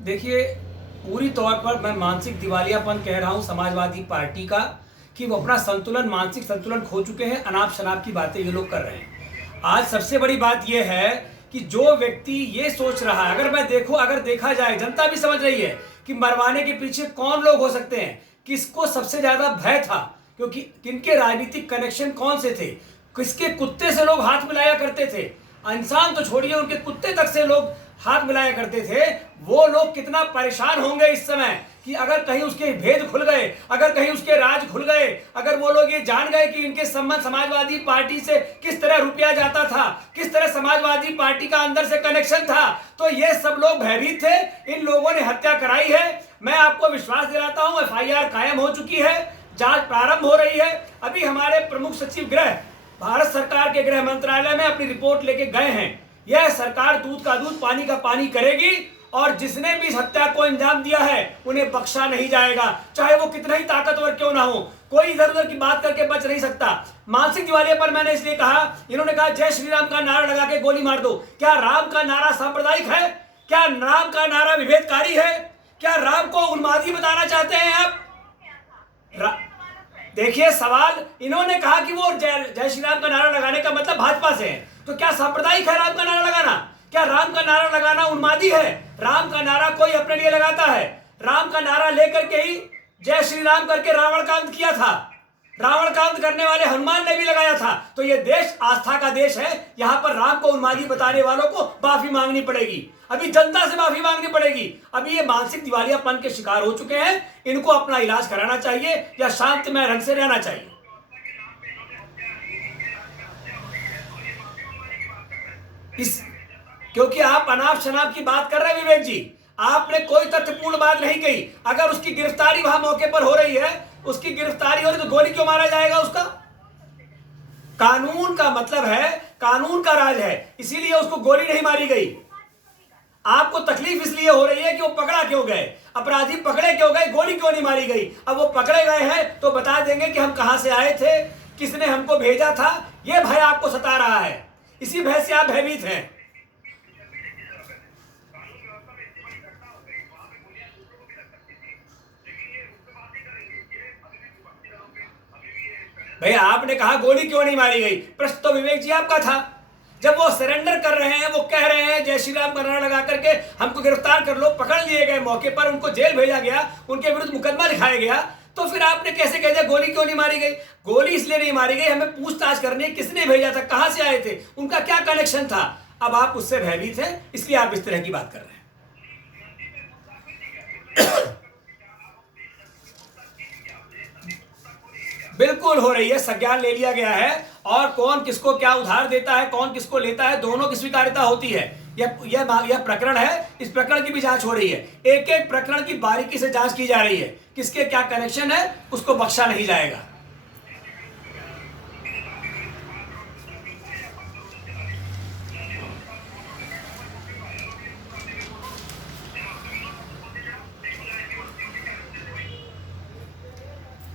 देखिए, पूरी तौर पर मैं मानसिक दिवालियापन कह रहा हूँ समाजवादी पार्टी का, कि वो अपना संतुलन, मानसिक संतुलन खो चुके हैं। अनाप-शनाप की बातें ये लोग कर रहे हैं। आज सबसे बड़ी बात ये है कि जो व्यक्ति ये सोच रहा है, अगर देखा जाए, जनता भी समझ रही है कि मरवाने के पीछे कौन लोग हो सकते हैं, किसको सबसे ज़्यादा भय था, क्योंकि किनके राजनीतिक कनेक्शन कौन से थे, किसके कुत्ते से लोग हाथ मिलाया करते थे। इंसान तो छोड़िए, उनके कुत्ते तक से लोग हाथ मिलाया करते थे। वो लोग कितना परेशान होंगे इस समय कि अगर कहीं उसके भेद खुल गए, अगर कहीं उसके राज खुल गए, अगर वो लोग ये जान गए कि इनके संबंध समाजवादी पार्टी से किस तरह रुपया जाता था, किस तरह समाजवादी पार्टी का अंदर से कनेक्शन था, तो ये सब लोग भयभीत थे। इन लोगों ने हत्या कराई है। मैं आपको विश्वास दिलाता हूं, FIR कायम हो चुकी है, जांच प्रारंभ हो रही है। अभी हमारे प्रमुख सचिव गृह भारत सरकार के गृह मंत्रालय में अपनी रिपोर्ट लेके गए हैं। यह सरकार दूध का दूध, पानी का पानी करेगी, और जिसने भी इस हत्या को अंजाम दिया है उन्हें बख्शा नहीं जाएगा, चाहे वो कितना ही ताकतवर क्यों ना हो। कोई इधर उधर की बात करके बच नहीं सकता। मानसिक दिवालियापन मैंने इसलिए कहा, इन्होंने कहा जय श्री राम का नारा लगा के गोली मार दो। क्या राम का नारा सांप्रदायिक है? क्या राम का नारा विभेदकारी है? क्या राम को उन्मादी बताना चाहते हैं आप? देखिए, सवाल, इन्होंने कहा कि वो जय श्री राम का नारा लगाने का मतलब भाजपा से है, तो क्या सांप्रदायिक है राम का नारा लगाना? क्या राम का नारा लगाना उन्मादी है? राम का नारा कोई अपने लिए लगाता है। राम का नारा लेकर के ही जय श्री राम करके रावण का अंत किया था। रावण का अंत करने वाले हनुमान ने भी लगाया था। तो ये देश आस्था का देश है। यहां पर राम को उन्मादी बताने वालों को माफी मांगनी पड़ेगी, अभी जनता से माफी मांगनी पड़ेगी। अभी ये मानसिक दिवालियापन के शिकार हो चुके हैं, इनको अपना इलाज कराना चाहिए या शांतिमय ढंग से रहना चाहिए। क्योंकि आप अनाप शनाप की बात कर रहे हैं विवेक जी, आपने कोई तथ्यपूर्ण बात नहीं कही। अगर उसकी गिरफ्तारी वहां मौके पर हो रही है, उसकी गिरफ्तारी हो रही तो गोली क्यों मारा जाएगा उसका? कानून का मतलब है, कानून का राज है, इसीलिए उसको गोली नहीं मारी गई। आपको तकलीफ इसलिए हो रही है कि वो पकड़ा क्यों गए, अपराधी पकड़े क्यों गए, गोली क्यों नहीं मारी गई। अब वो पकड़े गए हैं तो बता देंगे कि हम कहां से आए थे, किसने हमको भेजा था। ये भय आपको सता रहा है, इसी भय से आप भयभीत हैं। भैया, आपने कहा गोली क्यों नहीं मारी गई, प्रश्न तो विवेक जी आपका था। जब वो सरेंडर कर रहे हैं, वो कह रहे हैं जय श्री राम का नारा लगा करके हमको गिरफ्तार कर लो, पकड़ लिए गए मौके पर, उनको जेल भेजा गया, उनके विरुद्ध मुकदमा लिखाया गया, तो फिर आपने कैसे कह दिया गोली क्यों नहीं मारी गई? गोली इसलिए नहीं मारी गई, हमें पूछताछ करनी, किसने भेजा था, कहां से आए थे, उनका क्या कनेक्शन था। अब आप उससे भयभीत हैं, इसलिए आप इस तरह की बात कर रहे हैं। बिल्कुल हो रही है, संज्ञान ले लिया गया है, और कौन किसको क्या उधार देता है, कौन किसको लेता है, दोनों की स्वीकार्यता होती है। यह प्रकरण है, इस प्रकरण की भी जांच हो रही है। एक एक प्रकरण की बारीकी से जांच की जा रही है, किसके क्या कनेक्शन है, उसको बख्शा नहीं जाएगा।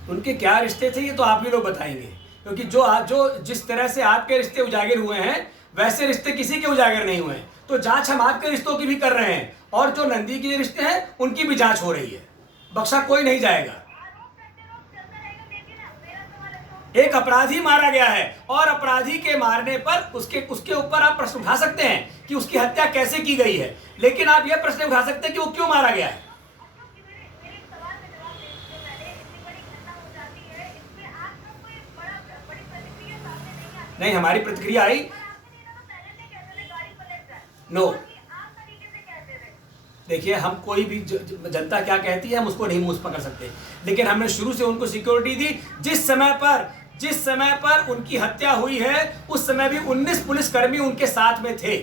उनके क्या रिश्ते थे ये तो आप ही लोग बताएंगे, क्योंकि जो जिस तरह से आपके रिश्ते उजागर हुए हैं, वैसे रिश्ते किसी के उजागर नहीं हुए हैं। तो जांच हम आपके रिश्तों की भी कर रहे हैं, और जो नंदी के रिश्ते हैं उनकी भी जांच हो रही है। बख्शा कोई नहीं जाएगा। एक अपराधी मारा गया है, और अपराधी के मारने पर उसके ऊपर आप प्रश्न उठा सकते हैं कि उसकी हत्या कैसे की गई है, लेकिन आप यह प्रश्न उठा सकते हैं कि वो क्यों मारा गया है। नहीं, हमारी प्रतिक्रिया आई नो। देखिए, हम कोई भी जनता क्या कहती है हम उसको नहीं मुंह पकड़ सकते, लेकिन हमने शुरू से उनको सिक्योरिटी दी। जिस समय पर उनकी हत्या हुई है, उस समय भी 19 पुलिसकर्मी उनके साथ में थे।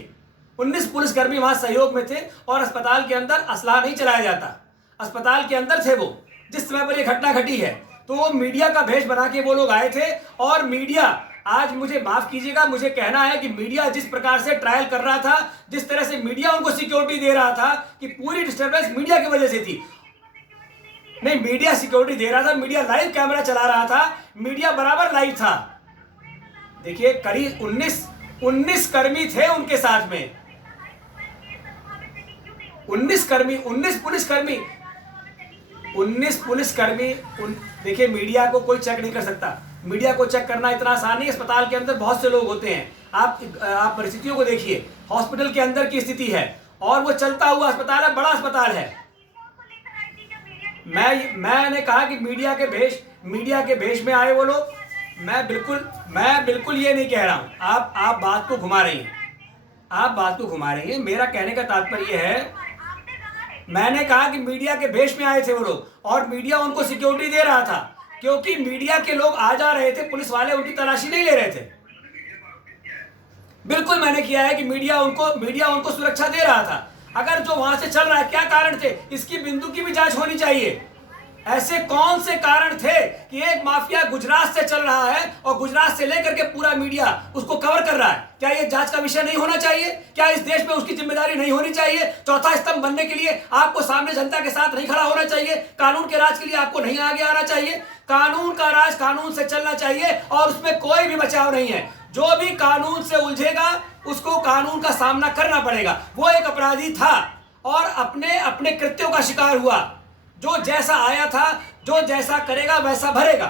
19 पुलिसकर्मी वहां सहयोग में थे, और अस्पताल के अंदर असलाह नहीं चलाया जाता, अस्पताल के अंदर थे वो जिस समय पर यह घटना घटी है। तो वो मीडिया का भेष बना के वो लोग आए थे, और मीडिया, आज मुझे माफ कीजिएगा, मुझे कहना है कि मीडिया जिस प्रकार से ट्रायल कर रहा था, जिस तरह से मीडिया उनको सिक्योरिटी दे रहा था, कि पूरी डिस्टर्बेंस मीडिया की वजह से थी। नहीं, मीडिया सिक्योरिटी दे रहा था, मीडिया लाइव कैमरा चला रहा था, मीडिया बराबर लाइव था। देखिए, करीब 19 कर्मी थे उनके साथ में, 19 कर्मी 19 पुलिसकर्मी 19 पुलिसकर्मी देखिए, मीडिया को कोई चेक नहीं कर सकता। मीडिया को चेक करना इतना आसान नहीं। अस्पताल के अंदर बहुत से लोग होते हैं। आप परिस्थितियों को देखिए, हॉस्पिटल के अंदर की स्थिति है, और वो चलता हुआ अस्पताल है, बड़ा अस्पताल है। मैंने कहा कि मीडिया के भेष में आए वो लोग। मैं बिल्कुल ये नहीं कह रहा हूं। आप बात को घुमा रही हैं। मेरा कहने का तात्पर्य है, मैंने कहा कि मीडिया के भेष में आए थे वो लोग, और मीडिया उनको सिक्योरिटी दे रहा था, क्योंकि मीडिया के लोग आ जा रहे थे, पुलिस वाले उनकी तलाशी नहीं ले रहे थे। बिल्कुल मैंने किया है कि मीडिया उनको सुरक्षा दे रहा था। अगर जो वहां से चल रहा है, क्या कारण थे, इसकी बिंदु की भी जांच होनी चाहिए। ऐसे कौन से कारण थे कि एक माफिया गुजरात से चल रहा है और गुजरात से लेकर के पूरा मीडिया उसको कवर कर रहा है? क्या ये जांच का विषय नहीं होना चाहिए? क्या इस देश में उसकी जिम्मेदारी नहीं होनी चाहिए? चौथा स्तंभ बनने के लिए आपको सामने जनता के साथ नहीं खड़ा होना चाहिए? कानून के राज के लिए आपको नहीं आगे आना चाहिए? कानून का राज कानून से चलना चाहिए, और उसमें कोई भी बचाव नहीं है। जो भी कानून से उलझेगा उसको कानून का सामना करना पड़ेगा। वो एक अपराधी था और अपने कृत्यों का शिकार हुआ। जो जैसा आया था, जो जैसा करेगा वैसा भरेगा।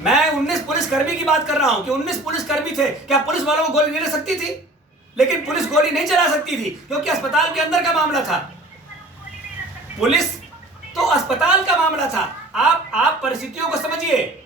मैं 19 पुलिसकर्मी की बात कर रहा हूं कि 19 पुलिसकर्मी थे। क्या पुलिस वालों को गोली नहीं ले सकती थी? लेकिन पुलिस गोली नहीं चला सकती थी, क्योंकि अस्पताल के अंदर का मामला था। पुलिस तो अस्पताल का मामला था। आप परिस्थितियों को समझिए।